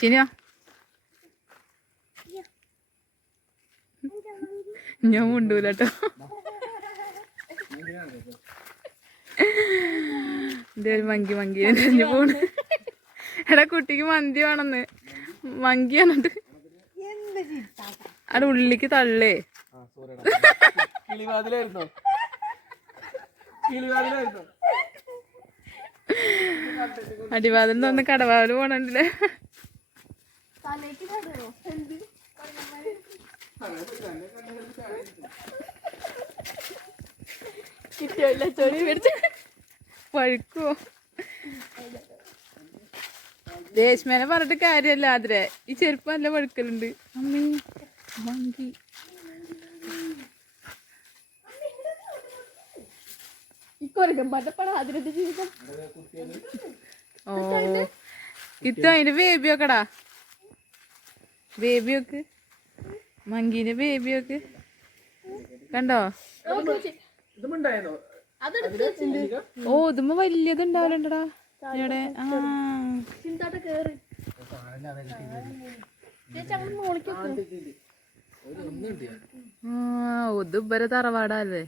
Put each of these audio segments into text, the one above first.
ശനിയോ ഞാൻ മുണ്ടൂലട്ടോ. എന്തേലും monkey monkey തെരഞ്ഞു പോണ്. എടാ കുട്ടിക്ക് മന്തി വേണമെന്ന്. മങ്കി എന്നിട്ട് അവിടെ ഉള്ളിക്ക് തള്ളേ. അടിവാതിൽ നിന്ന് കടവാതിൽ പോണണ്ടല്ലേ. കിട്ടിയല്ല ചോടി മേടിച്ച് പഴുക്കുവോ? രേഷ്മേനെ പറഞ്ഞിട്ട് കാര്യല്ല. അതിരെ ഈ ചെരുപ്പ് നല്ല പഴുക്കലുണ്ട്. അമ്മീ മങ്കി ഓ ഇത്ത അതിന്റെ ബേബിയൊക്കെടാ. ബേബിയൊക്കെ മങ്കീന്റെ ബേബിയൊക്കെ കണ്ടോ? ഓ ഇതുമ്പോ വലിയതുണ്ടാവലുണ്ടടാ ഇവിടെ. ഇത് ഇവരെ തറവാടല്ലേ?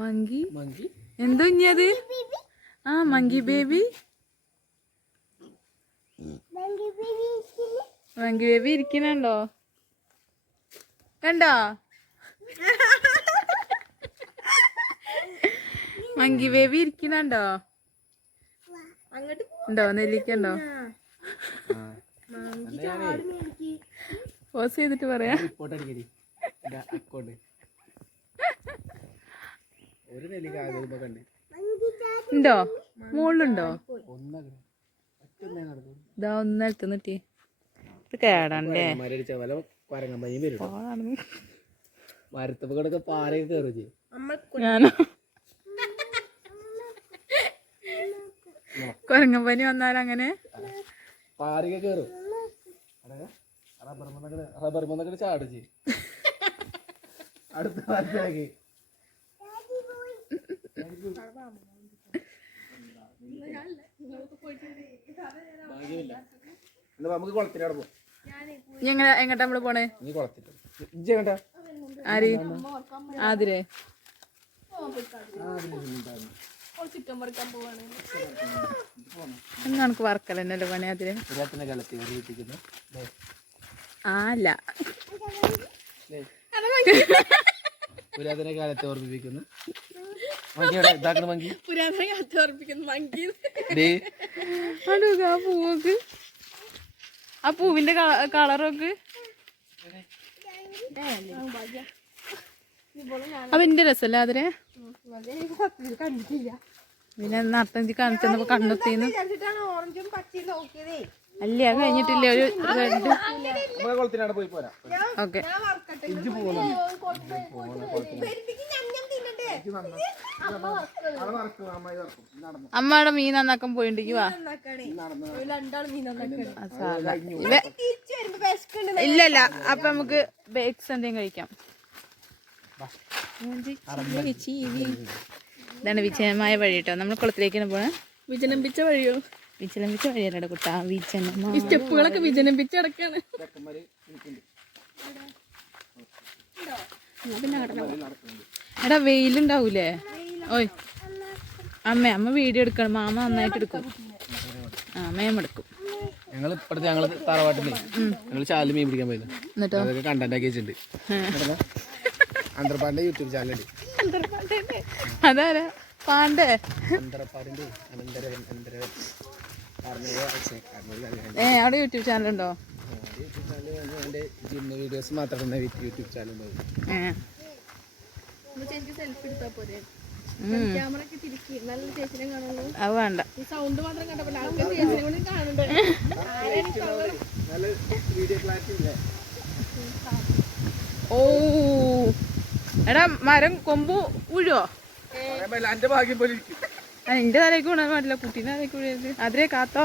മങ്കി എന്തോ ഇഞ്ഞത്? ആ മങ്കി ബേബി. മങ്കി ബേബി ഇരിക്കണുണ്ടോ? കണ്ടോ? മങ്കി ബേബി ഇരിക്കണുണ്ടോ? ഉണ്ടോ? നെല്ലിക്കണ്ടോ? പോസ് ചെയ്തിട്ട് പറയാ. ഉണ്ടോ? മുകളിലുണ്ടോ? ഇതാ ഒന്നെടുത്ത് നിട്ടി. ഇത് കേടണ്ടേ? ഞാനോ? കൊരങ്ങപ്പനി വന്നാലങ്ങനെ ചാടിച്ച് അടുത്ത ഭാഗത്തേക്ക് നമുക്ക് കുളത്തിനാട് പോവാം. എങ്ങട്ടാ നമ്മള് പോണേ? നീ കുളത്തിട്ട് ആര്? ആതിരേ? നമുക്ക് വർക്കലന്നല്ലോ പണി. അതിരെ അല്ല പുരാതന കാലത്തെ ഓർമ്മിപ്പിക്കുന്നു. ആ പൂവൊക്കെ, ആ പൂവിന്റെ കളറൊക്കെ അതിന്റെ രസല്ല അതിരെ. പിന്നെ നട്ടം കാണിച്ചപ്പോ കണ്ണെത്തിന്ന് അല്ലേ? അത് കഴിഞ്ഞിട്ടില്ല. ഒരു കുളത്തിനാട് പോയി പോരാ. ഓക്കെ. അമ്മയുടെ മീൻ നന്നാക്കാൻ പോയിണ്ടെങ്കി വാ. ഇല്ലല്ല അപ്പൊ നമുക്ക് ബേക്സ് എന്തെങ്കിലും കഴിക്കാം. ഇതാണ് വിജനമായ വഴി കേട്ടോ. നമ്മൾ കുളത്തിലേക്കാണ് പോണേ. വിജനമ്പിച്ച വഴിയോ? വിജനമ്പിച്ച വഴിയല്ലട കുട്ടാ. വിജനമായ സ്റ്റെപ്പുകളൊക്കെ വിജനമ്പിച്ച് കിടക്കാണ്. എടാ വെയിലുണ്ടാവൂലേ? ഓയ് അമ്മ വീഡിയോ എടുക്കണം. മാമ നന്നായിട്ട് എടുക്കും. മേം എടുക്കും. ഞങ്ങൾ ഇപ്പഴത്തെ ഞങ്ങള് തറവാട്ടിൽ ഞങ്ങള് ചാലിൽ മീൻ പിടിക്കാൻ പോയത്. എന്നിട്ടോ അതൊക്കെ കണ്ടന്റ് ആക്കി വെച്ചിട്ടുണ്ട്. അന്തർപാടിന്റെ യൂട്യൂബ് ചാനൽ. അതാരാ? പാണ്ഡേ? അവിടെ യൂട്യൂബ് ചാനൽ ഉണ്ടോ? വീഡിയോസ് മാത്രം യൂട്യൂബ് ചാനൽ ഉണ്ട്. അത് വേണ്ട. ഓ എടാ മരം കൊമ്പ് വീഴുവോ? എന്റെ തലയ്ക്ക് വീണാൻ പാടില്ല. കുട്ടീന്റെ തലയ്ക്ക് വീഴരുത്. അതിരെ കാത്തോ?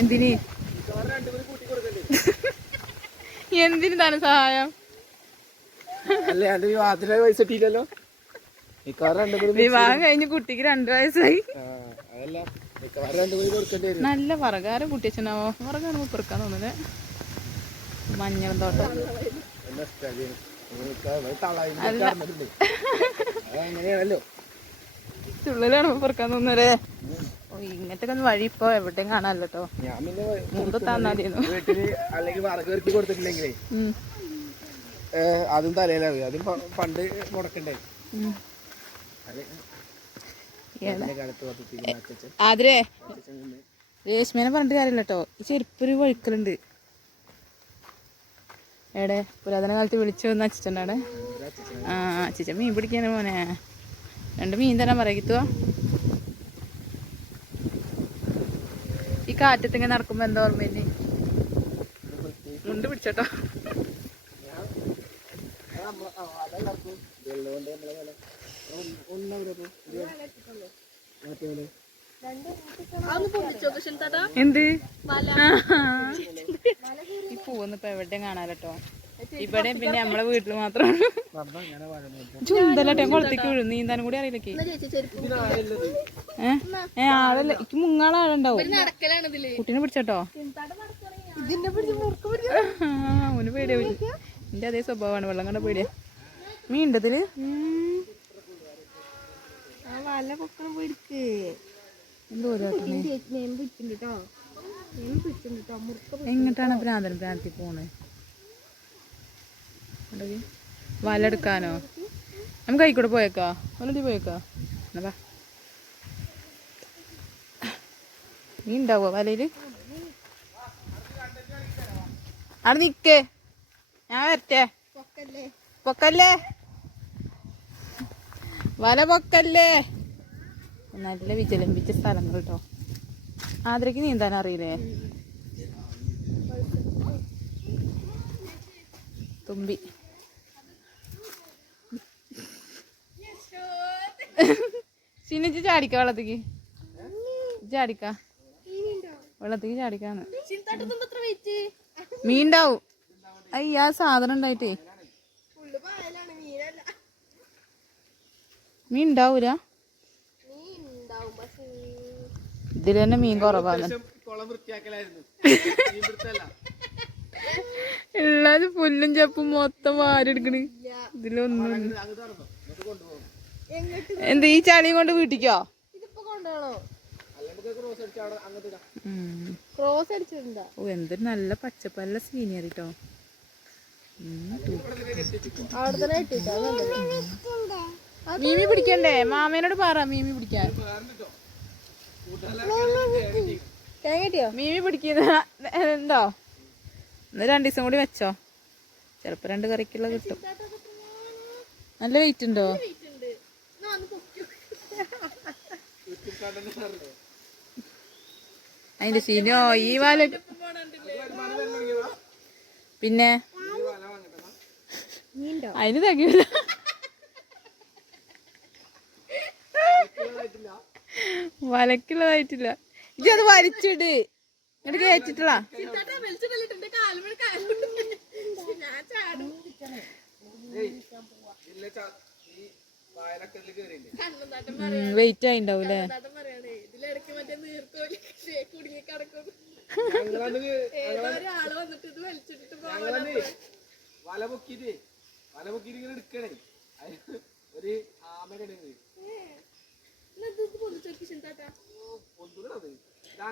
എന്തിന്? എന്തിന് ധനസഹായം? പൈസ കിട്ടിയില്ലല്ലോ. മിക്കവാറും രണ്ടും കൂടി വിവാഹം കഴിഞ്ഞ് കുട്ടിക്ക് 2 വയസ്സായി. അതല്ല മിക്കവാറും രണ്ടും കൂടി കൊടുക്കേണ്ടി വരും. നല്ല വറകാരം കുട്ടിയച്ഛനാവോ? വറകാണ് പെറുക്കാൻ തോന്നുന്നത്. മഞ്ഞൾ തോട്ടം അങ്ങനെയാണല്ലോ. ചുള്ളിലാണ് പെറുക്കാൻ തോന്നുന്നല്ലേ. ഇങ്ങനത്തെ ഒന്ന് വഴി ഇപ്പൊ എവിടെയും കാണാല്ലോ കേട്ടോ. ഞാൻ പിന്നെ മുമ്പ് തന്നാതിരുന്നു വീട്ടില് അല്ലെങ്കിൽ വറക് ഇറക്കി കൊടുത്തിട്ടില്ലെങ്കിലേ അതും തലയിലാവും. അതും പണ്ട് മുടക്കണ്ടേ. ആതിരേ രേഷ്മേനെ പറഞ്ഞിട്ട് കാര്യമില്ല കേട്ടോ. ഈ ചെരുപ്പൊരു വഴുക്കലുണ്ട്. എവിടെ പുരാതന കാലത്ത് വിളിച്ചു വന്ന അച്ഛൻ്റെ ആ അച്ഛൻ മീൻ പിടിക്കാന് മോനെ. 2 മീൻ തരാൻ പറയത്തുവോ? ഈ കാറ്റത്തിങ്ങനെ നടക്കുമ്പോ എന്താ ഓർമ്മ തന്നെ മുണ്ട് പിടിച്ചോട്ടോ. എന്ത് ഈ പൂവൊന്നും ഇപ്പൊ എവിടെയും കാണാലോ. ഇവിടെ പിന്നെ നമ്മളെ വീട്ടില് മാത്രമാണ്. ചുന്തലട്ടെ കുളത്തേക്ക് വീഴും. നീന്താനും കൂടി അറിയില്ലേ. ആഴല്ല. എനിക്ക് മുങ്ങാളാഴുണ്ടാവും. കുട്ടീനെ പിടിച്ചോട്ടോ. അവന് പേടിയാവും. എന്റെ അതേ സ്വഭാവമാണ്. വെള്ളം കണ്ട പേടിയാ. മീൻ ഉണ്ടതില് എങ്ങട്ടാണ് ഭ്രാന്തി പോണേ? വല എടുക്കാനോ? നമുക്ക് കൈക്കൂടെ പോയേക്കാ. വലതി പോയേക്കാ. എന്നാ നീ ഉണ്ടാവോ വലയില്? അവിടെ നിക്കേ. ഞാൻ വരട്ടെ. പൊക്കല്ലേ വല പൊക്കല്ലേ. നല്ല വിജലംബിച്ച സ്ഥലങ്ങൾ കേട്ടോ. ആതിരക്ക് നീന്താൻ അറിയില്ലേ? തുമ്പി ചിന്നിച്ച് ചാടിക്ക വെള്ളത്തേക്ക്. ചാടിക്ക വെള്ളത്തേക്ക് ചാടിക്കാന്ന്. മീൻ ഉണ്ടാവും. അയ്യാ സാധനം ഉണ്ടായിട്ടേ മീൻ ഉണ്ടാവൂല. ഇതിൽ തന്നെ മീൻ കുറവാണ്. ഉള്ളത് പുല്ലും ചപ്പും മൊത്തം വാരെടുക്കണ്. ഇതിലൊന്നും എന്ത് ഈ ചളിയും കൊണ്ട് വീട്ടിക്കോ? ഓ എന്തൊരു നല്ല പച്ചപ്പല്ല സീനിയർ കേട്ടോ. മീമി പിടിക്കണ്ടേ? മാമേനോട് പറ മീമി പിടിക്കാൻ. മീമി പിടിക്കുന്ന ഉണ്ടോ? ഇന്ന് 2 ദിവസം കൂടി വെച്ചോ. ചിലപ്പോ 2 കറിക്കുള്ള കിട്ടും. നല്ല വെയിറ്റ് ഉണ്ടോ? അതിന്റെ ശീനോ ഈ വാല പിന്നെ അതിന് തികയില്ല. വലക്കുള്ളതായിട്ടില്ല. ഇജത് വലിച്ചിട്. ഇങ്ങോട്ട് കയറ്റിട്ടുള്ള വെയിറ്റ് ആയിണ്ടാവൂലേ?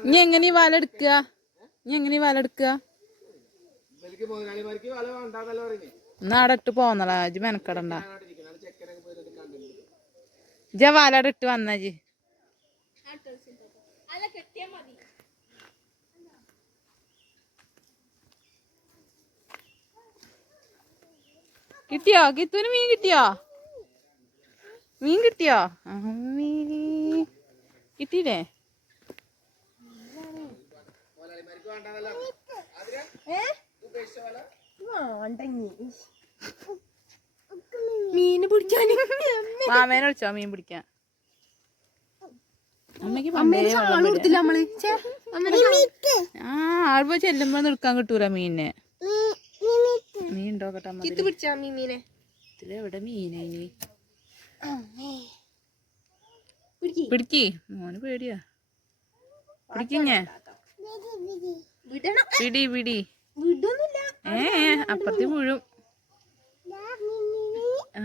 ഇനി എങ്ങനെ വല എടുക്കുക? എന്നാ അവിടെ ഇട്ട് പോന്നടാ. ഇജ്ജ് മെനക്കടണ്ട. ഇജ്ജ വല അവിടെ ഇട്ട് വന്നാ ജി. കിട്ടിയോ? കിത്തുവിന് മീൻ കിട്ടിയോ? കിട്ടിയില്ലേ? മീന് പിടിക്കാൻ മാമേനെ വിളിച്ചോ മീൻ പിടിക്കാൻ. അമ്മക്ക് ആൾപ്പോ ചെല്ലുമ്പോ എടുക്കാൻ കിട്ടൂല മീനെ. മീൻ ഉണ്ടോക്കട്ടെ. ഇതിലെവിടെ മീനായി? പിടിക്ക് മോന് പേടിയാ പിടിക്കഞ്ഞേ പിടി പിടി അപ്പുറത്ത് വീഴും ആ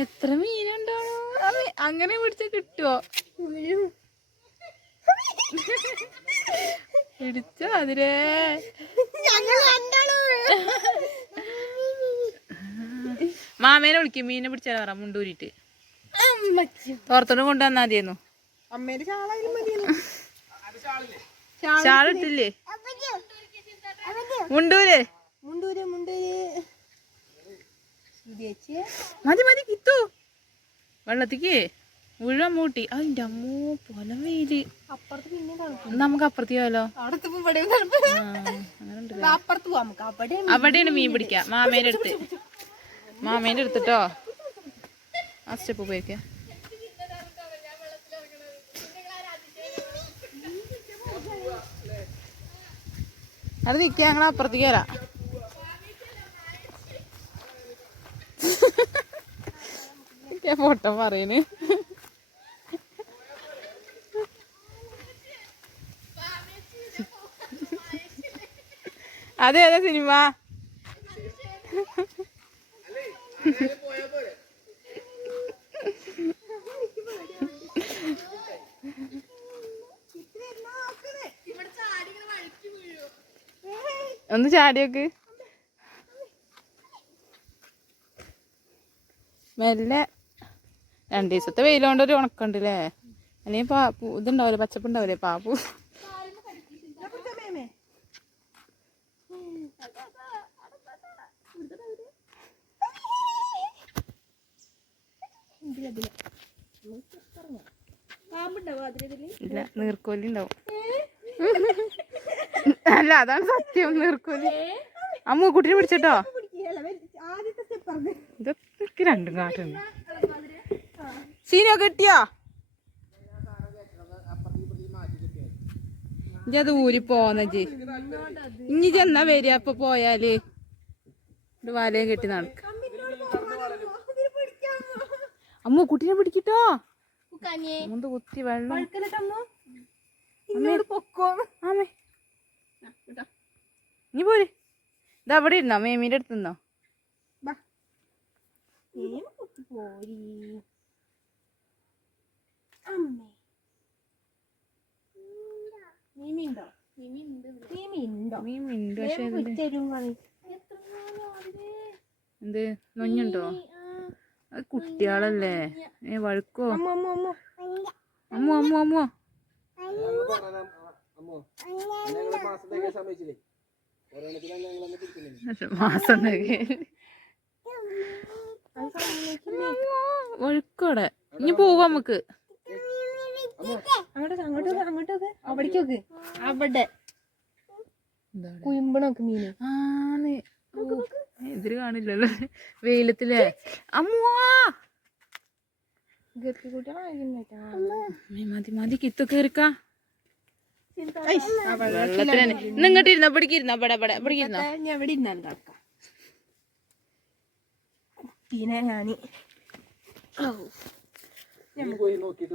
എത്ര മീനുണ്ടാണോ അങ്ങനെ പിടിച്ച കിട്ടുവോ പിടിച്ചോ അതിരേ മാമേനെ വിളിക്കും മീനെ പിടിച്ചാൽ പറ മുണ്ടൂരിട്ട് തോർത്തോണ്ട് കൊണ്ടുവന്നാ മതിയെന്നു ഷാളിട്ടില്ലേ മുണ്ടൂര് മതി മതി കിത്തു വെള്ളത്തിക്ക് മുഴുവൻ മൂട്ടി അതിന്റെ അമ്മോ പൊലം വെയില് നമുക്ക് അപ്പുറത്ത് പോയാലോ അവിടെയാണ് മീൻ പിടിക്ക മാമേന്റെ അടുത്തിട്ടോ ആ സ്റ്റെപ്പ് പോയിക്ക അത് നിക്ക ഞങ്ങൾ അപ്പുറത്തേക്ക് വരാം പൊട്ടം പറയുന്നു അതെ അതെ സിനിമ ഒന്ന് ചാടിയോക്ക് മെല്ലെ 2 ദിവസത്തെ വെയിലോണ്ട് ഒരു ഉണക്കുണ്ടല്ലേ അല്ലെങ്കിൽ ഇതുണ്ടാവില്ലേ പച്ചപ്പുണ്ടാവില്ലേ പാപ്പു ഇല്ല നീർക്കോലി ഉണ്ടാവും അല്ല അതാണ് സത്യം നീർക്കോലി അമ്മ കുട്ടിനെ പിടിച്ചിട്ടോ ഇതൊക്കെ രണ്ടും കാട്ടുണ്ട് സീനോ കെട്ടിയോ ഇനി അത് ഊരി പോന്നജി ഇനി ചെന്നാ വരിക അപ്പൊ പോയാല് ഇത് വലയും കെട്ടി നടക്ക അമ്മ കുട്ടീനെ പിടിക്കട്ടോ മുന്ത് കുത്തി വെള്ളം ആമേ നീ പോര് ഇത് അവിടെ ഇരുന്നോ മേമീന്റെ അടുത്ത് നിന്നോ എന്ത് നൊഞ്ഞുണ്ടോ അത് കുട്ടികളല്ലേ വഴുക്കോ അമ്മോ അമ്മോ അമ്മോ മാസം വഴുക്കോടെ ഇനി പോവാ നമുക്ക് അവിടേക്കൊക്കെ അവിടെ കുയമ്പണൊക്കെ മീന് ആന്ന് എതിര് കാണില്ലല്ലോ വെയിലത്തില്ലേ അമ്മോ മതി മതി കിത്തു കേറിക്കാ വെള്ളത്തിനെ ഇങ്ങോട്ട് ഇരുന്നോ പിടിക്കിരുന്നോ പിടിക്കിരുന്നോ ഞാൻ എവിടെ ഇരുന്നാലും കാക്കാം കുട്ടീനെ ഞാന് ഈ നോക്കിട്ട്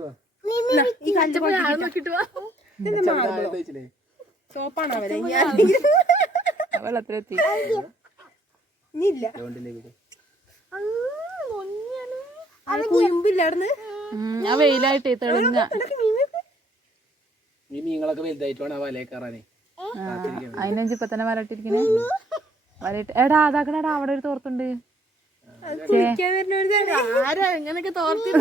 സോപ്പാണ് അവരെ വെള്ളത്തിലെത്തി ഇല്ല കുയമ്പില്ലായിരുന്നു ആ വെയിലായിട്ടേ തെളിഞ്ഞ ഈ മീനുകളൊക്കെ വലുതായിട്ട് വേണം വലയെ കയറാനേ അതിനഞ്ചിപ്പ തന്നെ വലയിട്ടിരിക്കണേ വലയിട്ട് എടാ അതാക്കണടാ അവിടെ ഒരു തോർത്തുണ്ട് എങ്ങനൊക്കെ തോർത്തി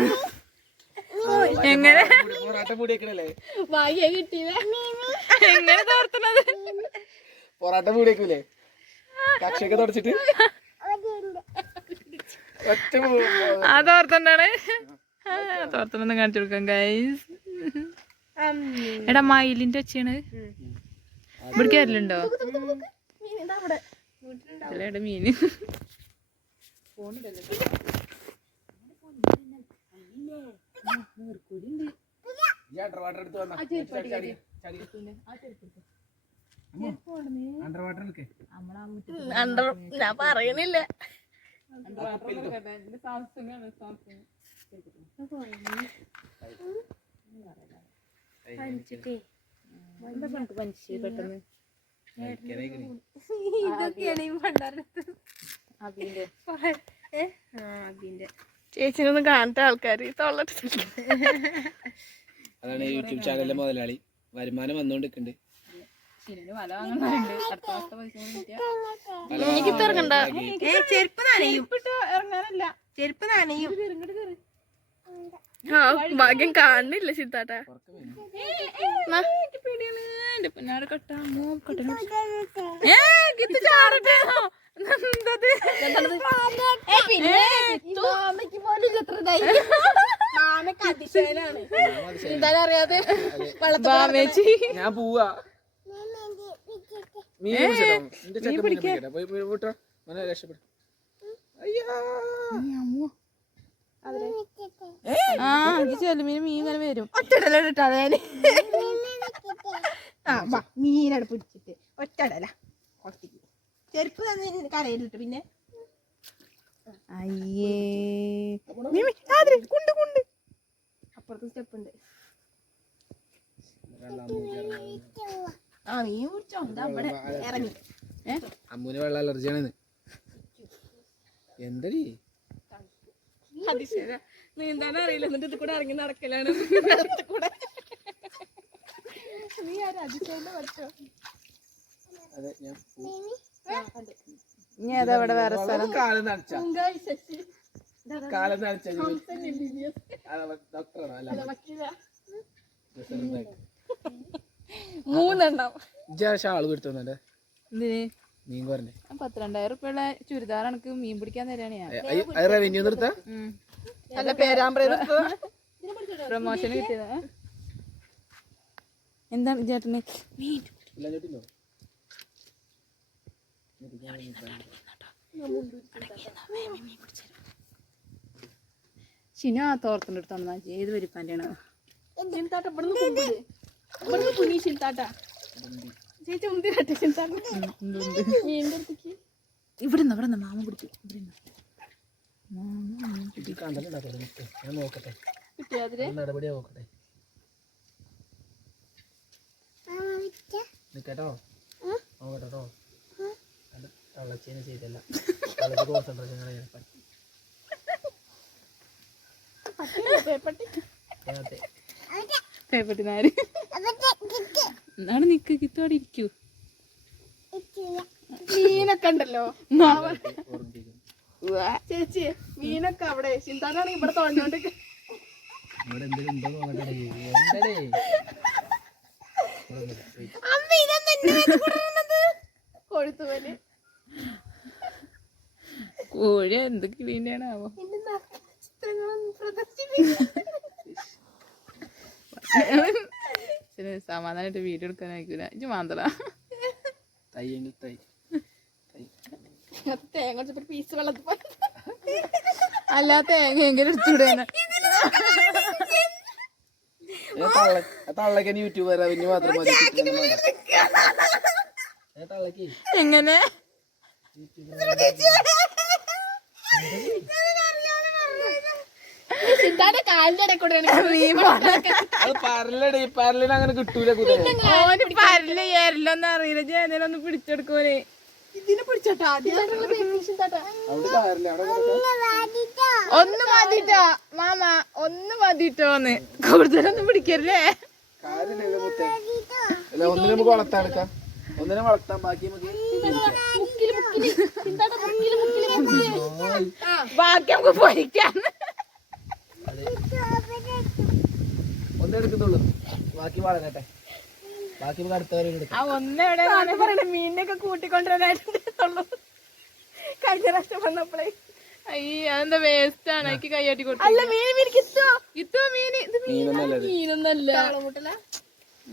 എങ്ങനെ എങ്ങനെ തോർത്തണത് പൊറാട്ട പൂടിയേക്കൂലേ കക്ഷയൊക്കെ തുടച്ചിട്ട് ആ തോർത്തണ്ടാണ് തോർത്തൊന്നും കാണിച്ചു കൊടുക്കാം ഗൈസ് എടാ മയിലിന്റെ ഒച്ചയാണ് ഇവിടേക്ക് വരലുണ്ടോ എടാ മീന് ഞാൻ പറയണില്ല പെട്ടെന്ന് ചേച്ചിനൊന്നും കാണട്ടെ ആൾക്കാര് തൊള്ളട്ട് അതാണ് യൂട്യൂബ് ചാനലിലെ മുതലാളി. വരുമാനം വന്നോണ്ടിരിക്കുന്നുണ്ട്. ചെരുപ്പ് നനയും ചെരുപ്പ് നനയും ഭാഗ്യം കാണുന്നില്ല സിദ്ധാട്ടാ. എന്തായാലും അറിയാതെ ഞാൻ പോവാ. മീൻ പിടിച്ചോ? എന്റെ ചെക്കൻ മീൻ പിടിക്കട്ടെ. പോയി വിട്ടോ. മോനെ രക്ഷപ്പെട്ടു. അയ്യാ ചെലുമീന് മീൻ ഇങ്ങനെ വരും. ഒറ്റടലിട്ടാ മീനട് പിടിച്ചിട്ട് ഒറ്റടല കുറച്ചിട്ട് ചെരുപ്പ് കരയിലിട്ട് പിന്നെ അയ്യേ കുണ്ട് കുണ്ട് അപ്പുറത്ത് സ്റ്റെപ്പ് ഉണ്ട്. ആ മീൻ പിടിച്ചോ അവിടെ ഇറങ്ങി. അമ്മൂന് വെള്ള അലർജിയാണെന്ന്. എന്തടി അതിശയ നീന്താൻ അറിയില്ല എന്നിട്ട് ഇത് കൂടെ ഇറങ്ങി നടക്കലാണ്. നീ ആരും അതിശയന്റെ പറ്റോ? അതെ ഞാൻ ഇനി അതവിടെ വേറെ സ്ഥലം. കാലം നനച്ച കാലം നനച്ച ഡോക്ടറാണോ? അല്ല മൂന്നെണ്ണം ഷാള് കൊടുത്തോന്നെ എന്തിന്? മീൻ പറഞ്ഞേ 12,000 റുപ്യുള്ള ചുരിദാർ എനിക്ക് മീൻ പിടിക്കാൻ തരാണ് ഞാൻ. റവന്യൂ നിർത്താ. അല്ല പേരാമ്പ്ര പ്രൊമോഷൻ കിട്ടിയതാ. എന്താണ് ചേട്ടന് മീൻ ശിന തോർത്തിന്റെ അടുത്താണ് ഏത് വരിപ്പാൻ്റെ ആണ്. ഇവിടെ മാമ കുടിക്കും. ഞാൻ നോക്കട്ടെ നടപടിയാ നോക്കട്ടെ. നിക്കട്ടോ നോക്കട്ടോ. തള്ളച്ചേനെ ചെയ്തല്ല കോൺസെൻട്രേഷൻ പേപ്പട്ടിനാര് എന്താണ് നിക്ക് കിത്തോടെ ഇരിക്കൂ. മീനൊക്കെ ഉണ്ടല്ലോ ചേച്ചി. മീനൊക്കെ അവിടെ ചിന്താനാണെങ്കിൽ ഇവിടെ തോന്നോണ്ട് ഇവിടെ എന്തെങ്കിലും ഉണ്ടോ നോക്കട്ടെ. എന്തടേ കൊഴുത്തുപോലെ കോഴി എന്ത് ക്ലീനാണ് ആവോ. സമാധാനായിട്ട് വീഡിയോ എടുക്കാനായിരിക്കൂല. ഇജ്ജ് മാന്തള തേങ്ങ പീസ് വെള്ളത്തിൽ അല്ല തേങ്ങ എങ്ങനെ എടുത്തുവിടാന. തള്ളക്കൻ യൂട്യൂബർ റവന്യൂ മാത്രം മതി. തള്ളക്ക് എങ്ങനെ കാലിന്റെ ഇടക്കൂടെ അത് പരലടി പരലിന് അങ്ങനെ കിട്ടൂല. ഓന് പരല് ഏരലൊന്നും അറിയില്ല. ജേനലൊന്നും പിടിച്ചെടുക്കൂലേ. ഇതിനെ പിടിച്ചോട്ടാ ഒന്ന് മതിട്ടോ മാമ, ഒന്ന് മതിട്ടോന്ന്. കൂടുതലൊന്നും പിടിക്കരുതേ. ഒന്നിനെ നമുക്ക് വളർത്താൻ എടുക്കാം. ഒന്നിനെ വളർത്താൻ ബാക്കി ബാക്കി നമുക്ക് പൊരിക്കാൻ. ഒന്നേ എടുക്കുന്നുള്ളൂ. ബാക്കി വളരട്ടെ. ബാക്കി നമുക്ക് അടുത്തവരെ എടുക്കാം. ആ ഒന്നെവിടെ പറയണ മീനിനൊക്കെ കൂട്ടിക്കൊണ്ടുവരാനായിട്ടുള്ളൂ. കഴിഞ്ഞ പ്രാവശ്യം വന്നപ്പോഴേ അയ്യ അതെന്താ വേസ്റ്റ് ആണ്. എനിക്ക് കൈയാട്ടി കൊടുത്തു. അല്ല മീൻ ഇത്തോ മീന് ഇത് മീനൊന്നല്ല.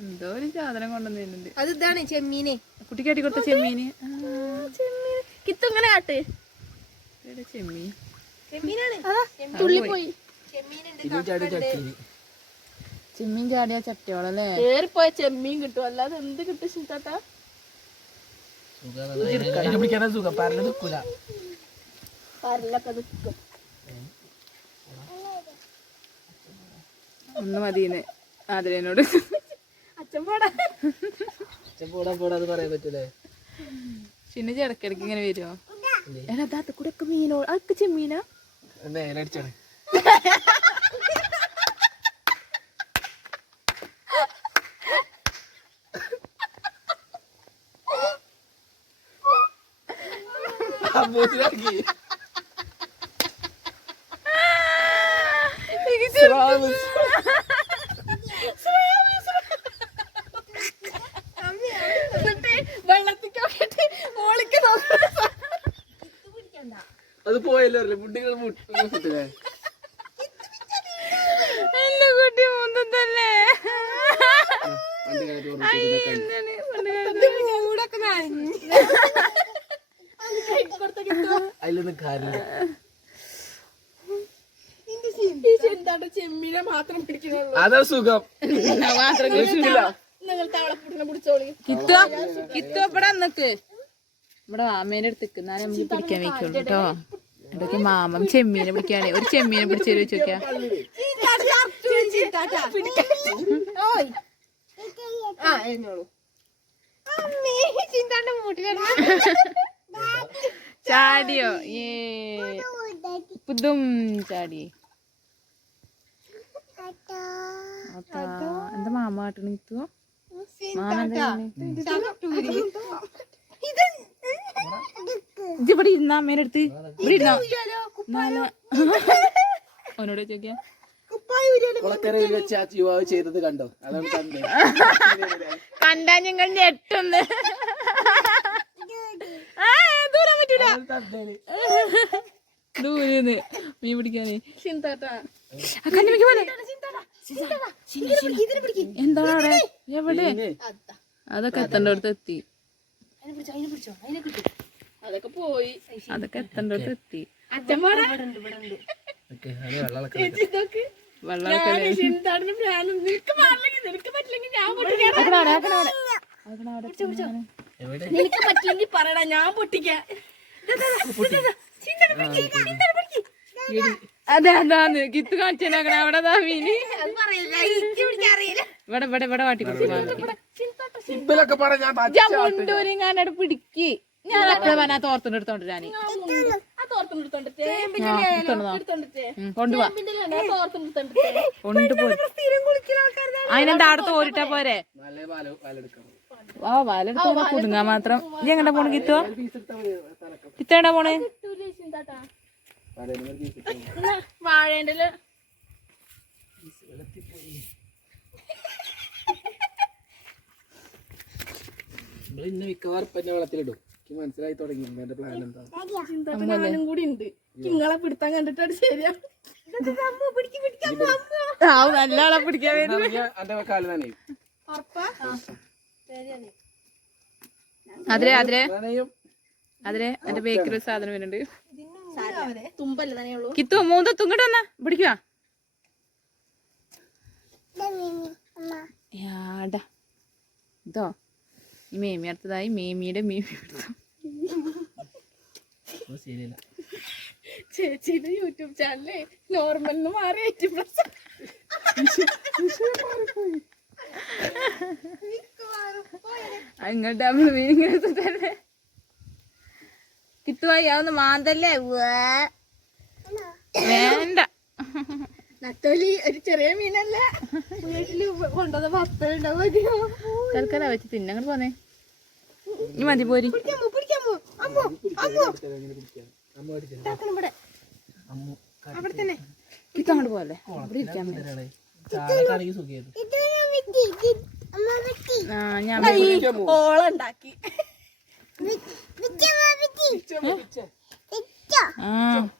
എന്തോ ഒരു സാധനം കൊണ്ടുവന്നിട്ടുണ്ട്. അത് ഇതാണ് ചെമ്മീന്. കുട്ടിക്ക് കാട്ടി കൊടുത്ത ചെമ്മീന്. കിത്തു ഇങ്ങനെ കാട്ട്. ചെമ്മീൻ ചെമ്മീനാണ് തുള്ളിപ്പോയി. ചെമ്മീൻ ചാടിയ ചട്ടിയോളല്ലേ. ഏറിപ്പോയ ചെമ്മീൻ കിട്ടും. അല്ലാതെ എന്ത് കിട്ടും ചിന്താട്ടാ? പിടിക്കാനാ സുഖം. പരല് നിൽക്കൂല. പരലൊക്കെ നിൽക്കും. ഒന്ന് മതിന്ന് ആതിരേനോട്. അച്ഛൻ പോടാ. അത് പറയാൻ പറ്റൂലേ? ചിന്ന ഇടക്കിടക്ക് ഇങ്ങനെ വരുമോ? എടാ അതാത്ത കൂടെ ഒക്കെ മീനോ അതൊക്കെ ചെമ്മീനാ. അടിച്ചാണ് അത് പോയല്ലോ മുട്ടികൾ മുട്ടില്ലേ? എന്റെ കുട്ടി മുന്തല്ലേ അതിലൊന്നും കാര്യമില്ല. ചെമ്മീനെ മാത്രം പിടിക്കുന്നുള്ളൂ. അതാ സുഖം. നിങ്ങൾ തവളപ്പുട്ടിനെ പിടിച്ചോളി. കിത്തോപ്പടാ നിക്ക് ഇവിടെ മാമേന്റെ അടുത്തേക്ക് എന്നാലും നമുക്ക് പിടിക്കാൻ വെക്കുള്ളൂ കേട്ടോ. എന്തൊക്കെ മാമം ചെമ്മീനെ പിടിക്കാണ്. ഒരു ചെമ്മീനെ പിടിച്ചു വെച്ച് നോക്കിയാ. ചാടിയോ? ഏ പുതും ചാടി. എന്താ മാമ കാട്ടണ കിത്തുവോ? മാമ എന്താ ഇവിടെ ഇരുന്ന അമ്മേന്റെ അടുത്ത് ഇവിടെ ഇരുന്നോ? ഓനോട് ചോദിക്കാ. കുളക്കരയിൽ വെച്ച് ആ യുവാവ് ചെയ്തത് കണ്ടോ? അതാണ് കണ്ടത്. കണ്ടാ ഞങ്ങൾ ഞെട്ടൊന്ന്. ദൂരം പറ്റൂല. ദൂരന്ന് മീൻ പിടിക്കാനേ. എന്താണ് അവിടെ? എവിടെ? അതൊക്കെ എത്തേണ്ടടുത്ത് എത്തി. അതൊക്കെ പോയി. അതൊക്കെ എത്തേണ്ടടുത്ത് എത്തി. നിനക്ക് പറ്റില്ലെങ്കിൽ പറയടാ, ഞാൻ പൊട്ടിക്കാം. അതെ അതാന്ന് കിത്ത് കാണിച്ചാക്കണ അവിടെ മീന്. ഇവിടെ ഇവിടെ ഇവിടെ വാട്ടി കൊടുക്കും. പിടിക്ക്. ഞാൻ എപ്പോഴും പറഞ്ഞാ തോർത്തുണ്ട് എടുത്തോണ്ട് ഞാന് കൊണ്ടുപോവാ. കൊണ്ടുപോയി അതിനെന്താ അവിടെ തോരിട്ടാ പോരെ? ആ വാലെടുത്ത് കുടുങ്ങാൻ മാത്രം. നീ എങ്ങനെ പോണ് കിത്തോ? കിത്തേണ്ടാ പോണേ? വാഴേന്റെ ഇന്ന് മിക്കവാറും വെള്ളത്തിലിടും. മനസ്സിലായി തുടങ്ങി എന്റെ പ്ലാൻ എന്താ. ഞാനും കൂടി ഉണ്ട്. നിങ്ങളെ പിടുത്താൻ കണ്ടിട്ട് ശരിയാ. നല്ല ആളെ പിടിക്കാൻ എന്റെ കാല് തന്നെ അതിരെ അതിരെ അതിരെ എന്റെ ബേക്കറി സാധനം വരുന്നുണ്ട്. തുമ്പല്ലേ തന്നെയുള്ളൂ. കിത്തു മൂന്നത്തും ഇങ്ങോട്ട് വന്നാ പിടിക്കുക. ഇതോ ഈ മേമി അടുത്തതായി മേമിയുടെ മേമി എടുത്തു. ചേച്ചിയുടെ യൂട്യൂബ് ചാനല് നോർമലിന് മാറി അങ്ങോട്ട് നമ്മള് മീനിങ്ങനെ തന്നെ കിത്തുവായി അതൊന്ന് മാന്തല്ലേ? വേണ്ട നത്തോലി ഒരു ചെറിയ മീനല്ല. വീട്ടില് കൊണ്ടുവന്ന പത്തുണ്ടാവും. തൽക്കാലം വെച്ച് തിന്നങ്ങോട്ട് പോന്നേ. ഇനി മതി പോരി. അവിടെ തന്നെ കിത്തങ്ങോട്ട് പോവല്ലേ? ഇവിടെ ഇരിക്കാൻ ഞാൻ ഓളുണ്ടാക്കി.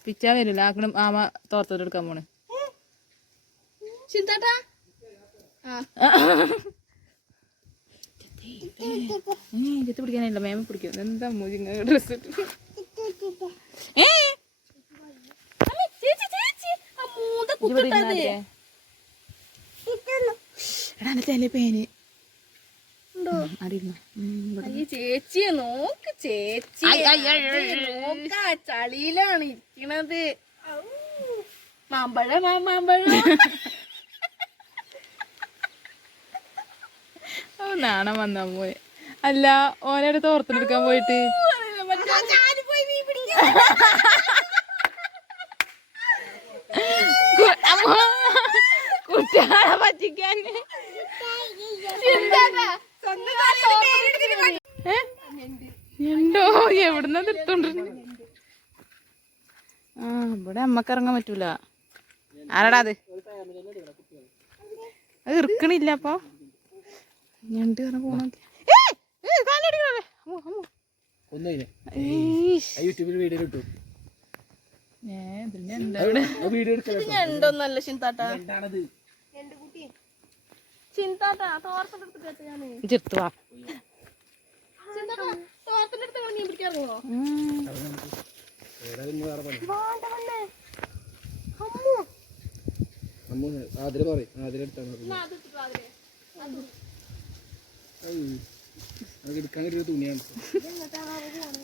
പിച്ചാ വരില്ല. ആക്കണം ആമ തോർത്തോട്ട് എടുക്കാൻ പോണ്. ചിന്താട്ടാ ചെത്ത് പിടിക്കാനില്ല. മേമ പിടിക്കും. എന്താ മൂജിങ്ങ ഡ്രസ് എടാ പേന് ചേച്ചിയെ നോക്ക്. ചേച്ചി നോക്ക ചളിയിലാണ് ഇരിക്കണത്. മാമ്പഴ മാമ്പഴ നാണം വന്നാ പോയെ. അല്ല ഓനോട് തോർത്തെടുക്കാൻ പോയിട്ട് കുട്ടികളെ പറ്റിക്കാൻ ഉണ്ടോ എവിടുന്ന എടുത്തോണ്ടിരുന്നു? ആ ഇവിടെ അമ്മക്ക് ഇറങ്ങാൻ പറ്റൂല. ആരാടാ അത്? അത് ഇറക്കണില്ല. അപ്പൊ ഞണ്ട് പറഞ്ഞ പോണോക്കെ ഞണ്ടൊന്നല്ല ചിന്താട്ടാ, ചിന്താട്ടാ തോർത്തെടുത്തിട്ട് ഞാന് ചെത്തുവാ തോർത്തെടുത്ത് മീൻ പിടിക്കാറുണ്ടോ?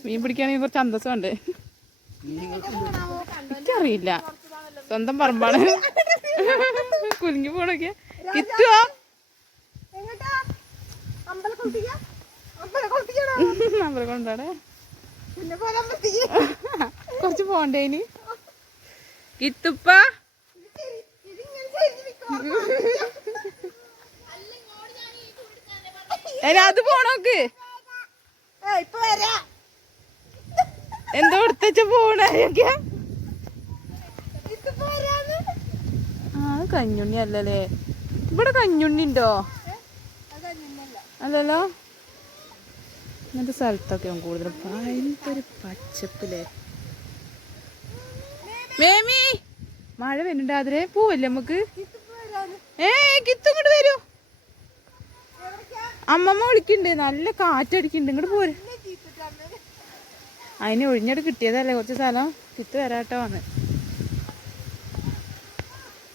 മീൻ പിടിക്കാണെങ്കിൽ കുറച്ച് അന്തസ്സം ഉണ്ട്. എനിക്കറിയില്ല, സ്വന്തം പറമ്പാണ്. കുലുങ്ങി പോണൊക്കെ കിട്ടുവോ? നമ്പർ കൊണ്ടാടെ കുറച്ച് പോണ്ടേന് കിത്തുപ്പ. അത് പോണോക്ക് എന്തോ എടുത്ത പോണൊക്കെ. ആ കഞ്ഞുണ്ണി അല്ലല്ലേ? ഇവിടെ കഞ്ഞുണ്ണി ഉണ്ടോ? അല്ലല്ലോ. ഇങ്ങനത്തെ സ്ഥലത്തൊക്കെ കൂടുതലും ഭയങ്കര പച്ചപ്പില്ലേ. മേമി മഴ വരുന്നുണ്ട്. അതിലെ പോവല്ലേ നമുക്ക്? കിത്തും ഇങ്ങോട്ട് വരൂ. അമ്മമ്മ വിളിക്കണ്ട്, നല്ല കാറ്റടിക്കണ്ട്. ഇങ്ങോട്ട് പോര്. അതിന് ഒഴിഞ്ഞിട്ട് കിട്ടിയതല്ലേ കുറച്ച് സ്ഥലം. കിത്ത് വരാട്ടോ വന്ന്.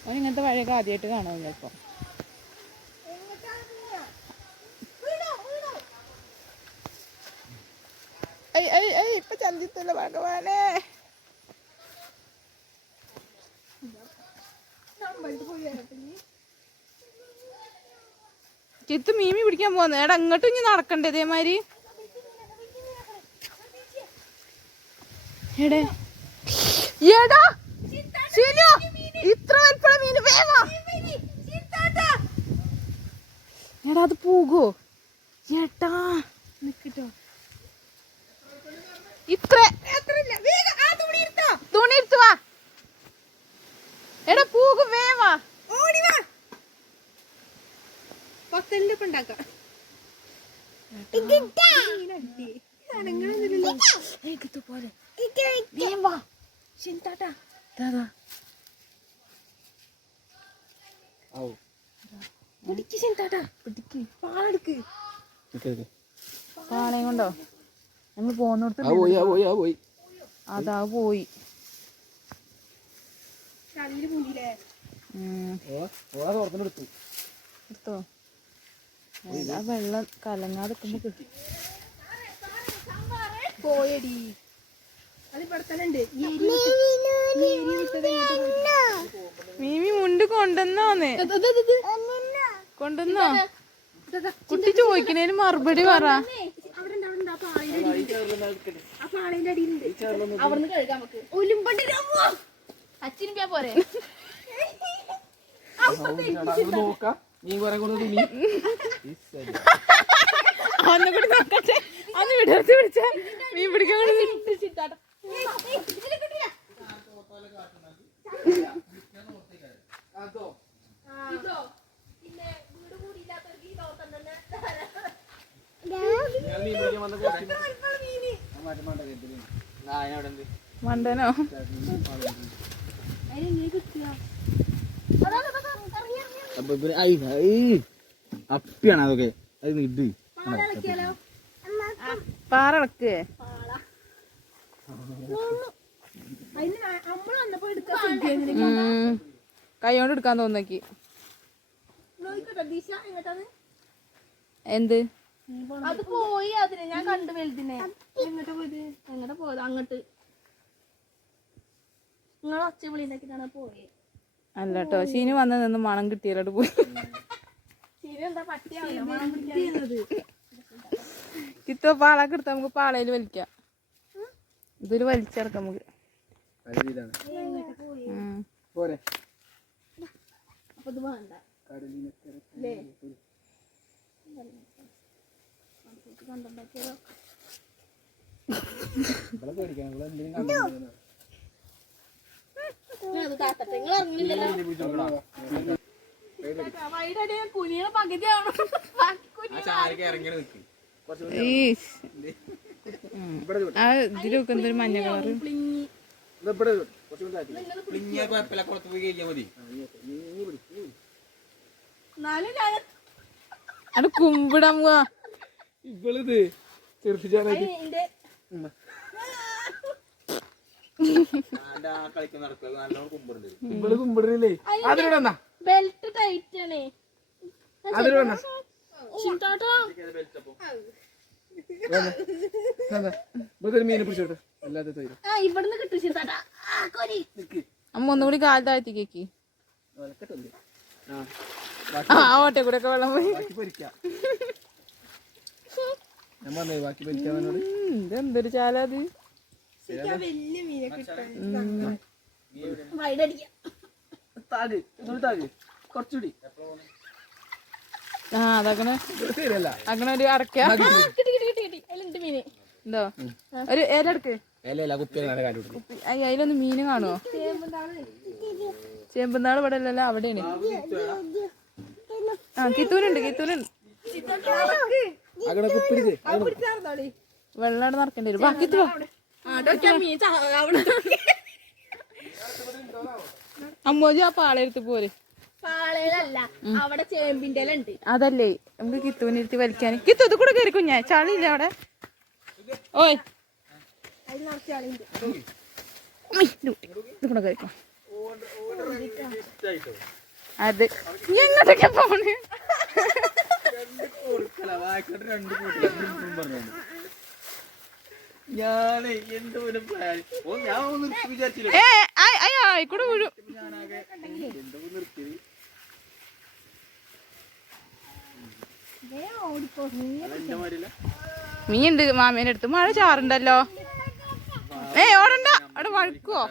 അവൻ ഇങ്ങനത്തെ വഴിയൊക്കെ ആദ്യമായിട്ട് കാണുമല്ലോ ഇപ്പൊ. ഇപ്പൊ ചന്തിത്തല്ല ഭഗവാനെ. ചിത്ത് മീമി പിടിക്കാൻ പോന്നു. എടാ അങ്ങോട്ടും ഇനി നടക്കണ്ടേ ഇതേമാതിരി? എടേ എടാ ശരിയോ? ഇത്ര വലിപ്പമുള്ള മീന് വേവാ. എടാ അത് പോകോ? ഏട്ടാ നിക്കട്ടോ. ഇത്ര തുണി എടുത്തുവാ. എടാ പൂക്ക് വേവാ. പാളയും കൊണ്ടോ നമ്മൾ പോന്നോടത്ത് അതാ പോയി. എടുത്തോ. ആ വെള്ളം കലങ്ങാതെ പോയടി മീമി മുണ്ട് കൊണ്ടുവന്നോന്ന്. കൊണ്ടുവന്നോ? കുട്ടി ചോദിക്കണേന് മറുപടി പറ. അവിടുന്ന് കഴുകാൻ നമുക്ക് അച്ചിരിക്കാ പോരെ. അന്ന് കൂടി നോക്കട്ടെ. അന്ന് വിടർത്തി പിടിച്ച മീൻ പിടിക്കാൻ മണ്ടനോ? അപ്പിയാണ് അതൊക്കെ. അത് ഇട് പാറളക്ക് കൈ കൊണ്ട് എടുക്കാൻ തോന്നക്കി. എന്ത് അത് പോയി. അതിനെ ഞാൻ കണ്ടു വലുതിനെ. എങ്ങോട്ട് പോയത്? എങ്ങോട്ട് പോയത്? അങ്ങോട്ട് നിങ്ങൾ ഒച്ച വിളി ഉണ്ടാക്കിട്ടാണ് പോയത്. അല്ല കേട്ടോ, ശീന് വന്ന് നിന്ന് മണം കിട്ടിയാലോട്ട് പോയി. കിത്തോ പാളൊക്കെ എടുത്താ നമുക്ക് പാളയിൽ വലിക്കാം. ഇതൊരു വലിച്ചിറക്കാം നമുക്ക്. പോരെ കുനിയുടെ പകുതിയാവണം. ഇതിലൊക്കെ എന്തൊരു മഞ്ഞ കളറ്. അത് കുമ്പിടാൻ പോവാ. ഇവളിത് ചെറുപ്പിച്ചാനായിട്ട് ഇവള് കുമ്പിടണില്ലേ? അതിലൂടെ വന്നാ ബെൽറ്റ് ടൈറ്റ് ആണ്. അതിലൂടെ വന്നാ മീനെ പിടിച്ചോട്ടെ. അല്ലാതെ ഇവിടുന്ന് കിട്ടും ചിന്താട്ടാ. അമ്മ ഒന്നുകൂടി കാൽ താഴ്ത്തി കേക്കി. ഓട്ടെ കൂടെ ഒക്കെ വെള്ളം പോയി. ഞാൻ പറഞ്ഞേ ബാക്കി പരിക്കാനോട് ഇതെന്തൊരു ചാലത്. വലിയ മീനെ കുറച്ചുകൂടി അങ്ങനെ ഒരു അടക്ക എന്തോ ഒരു ഏലെടുക്ക്. അതിലൊന്ന് മീന് കാണുവോ? ചേമ്പുന്നാള് ഇവിടെ അല്ലല്ലോ, അവിടെയാണ്. ആ കിത്തൂനുണ്ട്, കിത്തൂനുണ്ട്. വെള്ളം നടക്കേണ്ടി വരും. ബാക്കി അമ്മോജി ആ പാളയെടുത്ത് പോര്. പാളയിലല്ല, അവിടെ ചേമ്പിന്റെ ഉണ്ട്. അതല്ലേ നമുക്ക് കിത്തൂനിരുത്തി വലിക്കാൻ. കിത്തു ഇത് കൂടെ കയറി കുഞ്ഞാ, ചളിയില്ല അവിടെ. ഓയ് ഇത് കൂടെ കയറിക്കോ. അത് എങ്ങോട്ടൊക്കെ പോണ്? ആയിക്കൂടെ വീഴും. മീനുണ്ട് മാമേന്റെ അടുത്ത്. മഴ ചാറുണ്ടല്ലോ. ഓടണ്ട, അവിടെ വഴുക്കുവോ?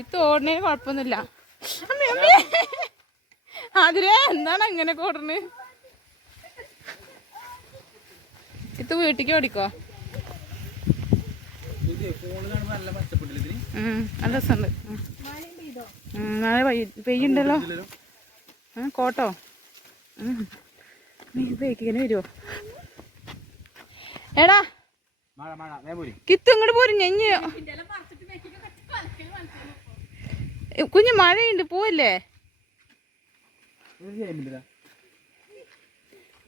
ഇത് ഓടണേന് കൊഴപ്പൊന്നുമില്ല. അതിരെ എന്താണ് അങ്ങനെ ഓടണ്? ഇത് വീട്ടിക്ക് ഓടിക്കോ. നല്ല രസമുണ്ട്. മഴ പെയ്യുണ്ടല്ലോ. കോട്ടോ പെയ്ക്കിങ്ങനെ വരുമോ? എടാ കിത്ത് ഇങ്ങോട്ട് പോരും. ഞെഞ്ഞ് കുഞ്ഞ് മഴയുണ്ട്, പോവല്ലേ?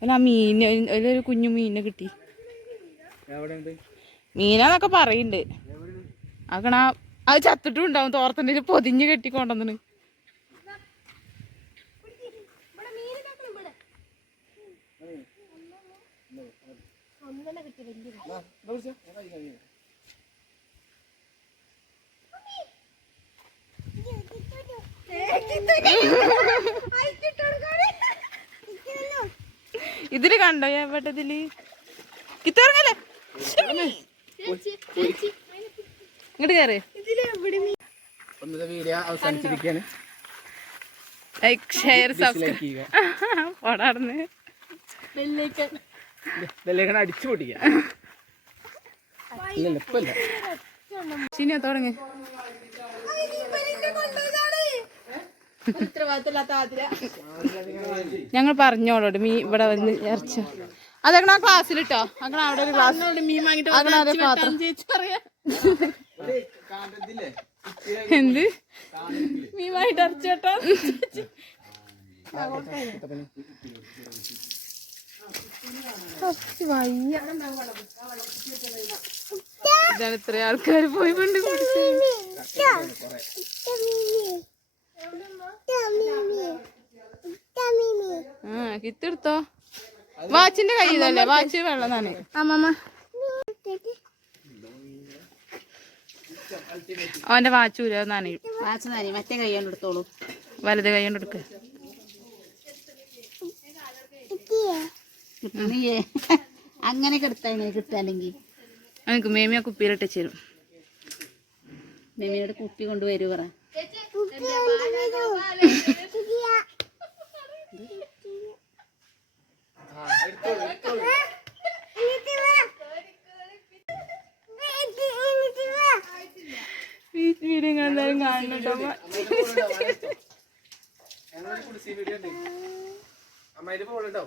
അല്ല മീന് ഒരു കുഞ്ഞു മീനിനെ കിട്ടി. മീനാന്നൊക്കെ പറയുന്നുണ്ട്. ആക്കണ അത് ചത്തിട്ടും ഉണ്ടാവും. തോർത്തന്റെ പൊതിഞ്ഞ് കെട്ടിക്കൊണ്ടെന്ന്. ഇതില് കണ്ടോ എവിടത്തില്? കിത്തിറങ്ങല്ലേ? ഇങ്ങോട്ട് കയറി. വീഡിയോ അവസാനിച്ചിരിക്കുകയാണ്. Like, share, subscribe. ഓടാടുന്ന് അടിച്ചു പൊട്ടിക്കാം. ശനിയാ തുടങ്ങി. ഞങ്ങൾ പറഞ്ഞോളോട് മീ ഇവിടെ വന്ന് ഇറച്ചി. അതങ്ങനെ ആ ക്ലാസ്സിലിട്ടോ. അങ്ങനെ അവിടെ ഒരു ക്ലാസ് അങ്ങനെ അതേ പാത്രം. എന്ത് മീമായിട്ട് ഇറച്ചി കേട്ടോ. ഇതാണ് ഇത്ര ആൾക്കാർ പോയി പണ്ട് കിത്തെടുത്തോ. വാച്ചിന്റെ കൈ ഇതല്ലേ? വാച്ച് വെള്ളം തന്നെ. അമ്മമ്മ അവന്റെ വാച്ചൂര നനയും. വാച്ച് നനി മറ്റേ കൈ കൊണ്ട് എടുത്തോളൂ. വലത് കൈ കൊണ്ട് എടുക്ക. കിട്ടണിയേ അങ്ങനെയൊക്കെ എടുത്താ ഇങ്ങനെ കിട്ടാല്ലെങ്കിൽ എനിക്ക് മേമിയ കുപ്പിയിലിട്ട് ചേരും. മേമിയോട് കുപ്പി കൊണ്ടുവരൂ പറ. വീഡിയോ എന്തായാലും കാണുന്നുണ്ടോ? അമ്മ ഇത് പോകണ്ടോ?